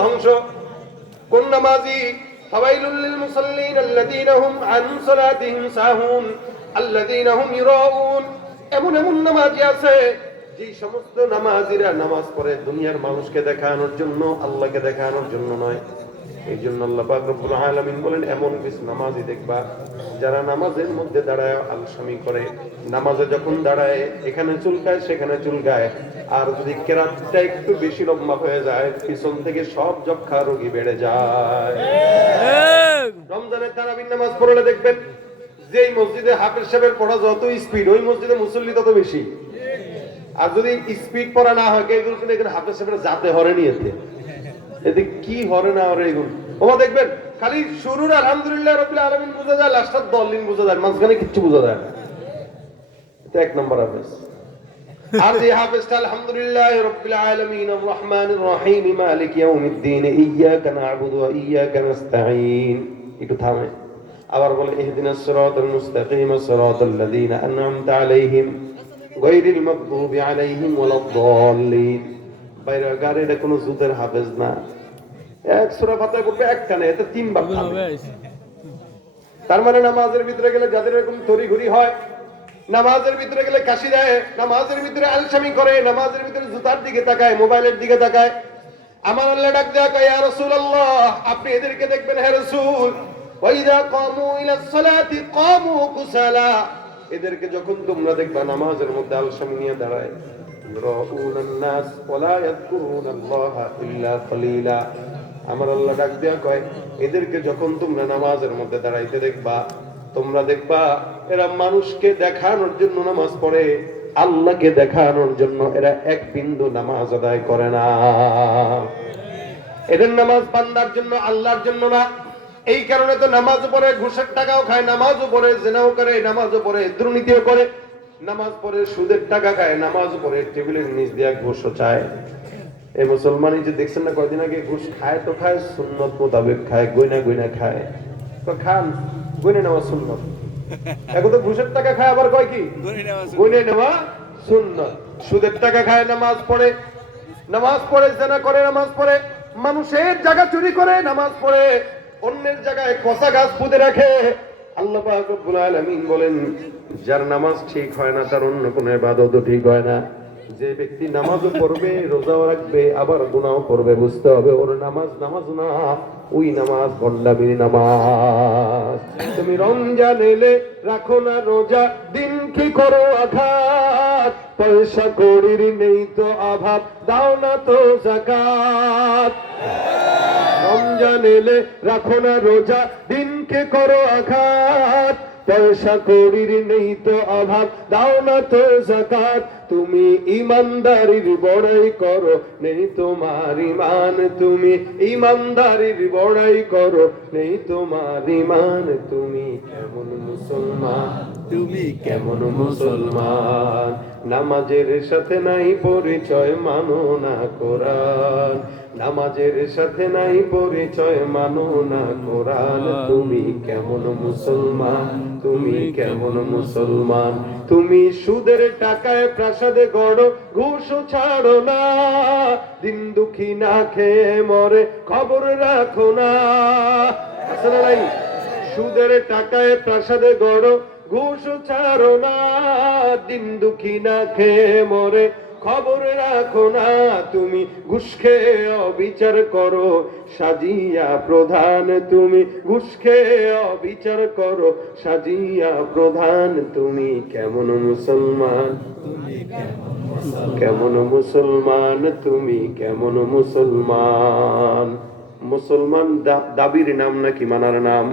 ধ্বংস। কোন নামাজি? ফাওয়াইলুল লিল মুসাল্লিন আল্লাযীনা হুম আন সালাতিহিম সাহুন আল্লাযীনা হুম ইরাউন। এমন এমন নামাজি আছে যে সমস্ত নামাজিরা নামাজ পড়ে দুনিয়ার মানুষকে দেখানোর জন্য, আল্লাহকে দেখানোর জন্য নয়। এই জন্য আল্লাহ পাক রব্বুল আলামিন বলেন, এমন কিছু নামাজি দেখবা যারা নামাজের মধ্যে দাঁড়ায় আলসামি করে, নামাজে যখন দাঁড়ায় এখানে চুলকায় সেখানে চুলকায়, আর যদি কেরাতটা একটু বেশি লম্বা হয়ে যায় পিছন থেকে সব যক্ষা রোগী বেড়ে যায়। রমজানের তারাবির নামাজ পড়লে দেখবেন যে মসজিদে হাফেজ সাহেবের পড়া যত স্পিড, ওই মসজিদে মুসল্লি তত বেশি। আর যদি স্পিড পড়া না হয়, এখানে হাফেজ সাহেবের যাতে হরে নিয়েছে, এতে কি হরে না হরে এগুলো ওমা দেখবেন খালি শুরুর আলহামদুলিল্লাহ রাব্বিল আলামিন বোঝা যায়, লাস্টের দলিন বোঝা যায়, মাঝখানে কিচ্ছু বোঝা যায় না। এটা এক নম্বর হাফেজ। আর যে হাফেজটা আলহামদুলিল্লাহ রাব্বিল আলামিন আর রহমানির রহিম মালিক ইয়াউমিদ্দিন ইয়্যাকা না'বুদু ওয়া ইয়্যাকা নাস্তাঈন, একটু থামে আবার বলে ইহদিনাস সিরাতাল মুস্তাকিম সিরাতাল লাযীনা আন'আমতা আলাইহিম গায়রিল মাগদুবি আলাইহিম ওয়ালাদ-দাল্লিন। বাইরে গারে এটা কোনো যুদ্ধের হাফেজ না। এক সূরা ফাতিহা পড়বে একটানে, এতে তিনবার থামে। তার মানে নামাজের ভিতরে গেলে যাদের এরকম তড়িঘড়ি হয়, নামাজের ভিতরে গেলে কাশি দেয়, নামাজের ভিতরে আলসামি করে, নামাজের ভিতরে জুতার দিকে তাকায়, মোবাইলের দিকে তাকায়, আমার আল্লাহ ডাক দেয়া কয়, ইয়া রাসূলুল্লাহ আপনি এদেরকে দেখবেন হে রাসূল, ওয়া ইযা কামু ইলাস সালাতি কামু কুসালা, এদেরকে যখন তোমরা দেখবা নামাজের মধ্যে আলসামি নিয়ে দাঁড়ায়, রাউনান নাস ওয়া লা ইয়াযকুরুনাল্লাহা ইল্লা কলিলা, আমার আল্লাহ ডাক দেয়া কয় এদেরকে যখন তোমরা নামাজের মধ্যে দাঁড়াইতে দেখবা, তোমরা দেখবা এরা মানুষকে দেখানোর জন্য নামাজ পড়ে, আল্লাহকে দেখানোর জন্য এরা এক বিন্দু নামাজ আদায় করে না। এদের নামাজ বান্দার জন্য, আল্লাহর জন্য না। এই কারণে তো নামাজ পড়ে ঘুষের টাকাও খায়, নামাজও পড়ে জিনাও করে, নামাজও পড়ে দুর্নীতিও করে, নামাজ পড়ে সুদের টাকা খায়, নামাজ পড়ে টেবিলের নিচ দিয়ে ঘুষও চায়। এই মুসলমানই যে দেখছেন না কয়দিন আগে, ঘুষ খায় তো খায়, সুন্নত মোতাবেক খায়, গয়না গয়না খায়। তো খান, গয়না নেওয়া সুন্নত। এখন তো ঘুষের টাকা খায়, আবার কয় কি গয়না নেওয়া সুন্নত। সুদের টাকা খায়, নামাজ পড়ে, নামাজ পড়ে জিনা করে, নামাজ পড়ে মানুষের জায়গা চুরি করে, নামাজ পড়ে অন্যের জায়গায় কচা গাছ পুঁতে রাখে। আল্লাহ পাক রব্বুল আলামিন বলেন, যার নামাজ ঠিক হয় না তার অন্য কোনো ইবাদতও ঠিক হয় না। যে ব্যক্তি নামাজও পড়বে, রোজাও রাখবে, আবার গুনাহও করবে, বুঝতে হবে ওর নামাজ নামাজ না, ওই নামাজ ভণ্ডামির নামাজ। তুমি রমজান এলে রাখো না রোজা, দিন কি করো আঘাত, পয়সা কড়ির নেই তো অভাব, দাও না তো যাকাত। রমজান এলে রাখো না রোজা, দিনকে করো আঘাত, পয়সা কড়ির নেই তো অভাব, দাও না তো যাকাত। তুমি ইমানদারির বড়াই করো, নেই তোমার ইমান, তুমি ইমানদারির বড়াই করো, নেই তোমার ইমান। তুমি কেমন মুসলমান, তুমি কেমন মুসলমান, নামাজের সাথে নাই পরিচয়, মানো না কোরআন, নামাজের সাথে নাই পরিচয়, মানো না কোরআন। তুমি কেমন মুসলমান, তুমি কেমন মুসলমান, তুমি সুদের টাকায় প্রাসাদে গড়ো, ঘুষও ছাড়ো না, দিন দুঃখী না খেয়ে মরে, খবর রাখো না। আসলে নাই, সুদের টাকায় প্রাসাদে গড়ো, ঘুষও ছাড়ো না, দিন দুঃখী না খেয়ে মরে, খবর রাখো না। তুমি ঘুষ খেয়ে অবিচার করো, সাজিয়া প্রধান, তুমি ঘুষ খেয়ে অবিচার করো, সাজিয়া প্রধান। তুমি কেমন মুসলমান, কেমন মুসলমান, তুমি কেমন মুসলমান। মুসলমান দাবির নাম নাকি মানার নাম?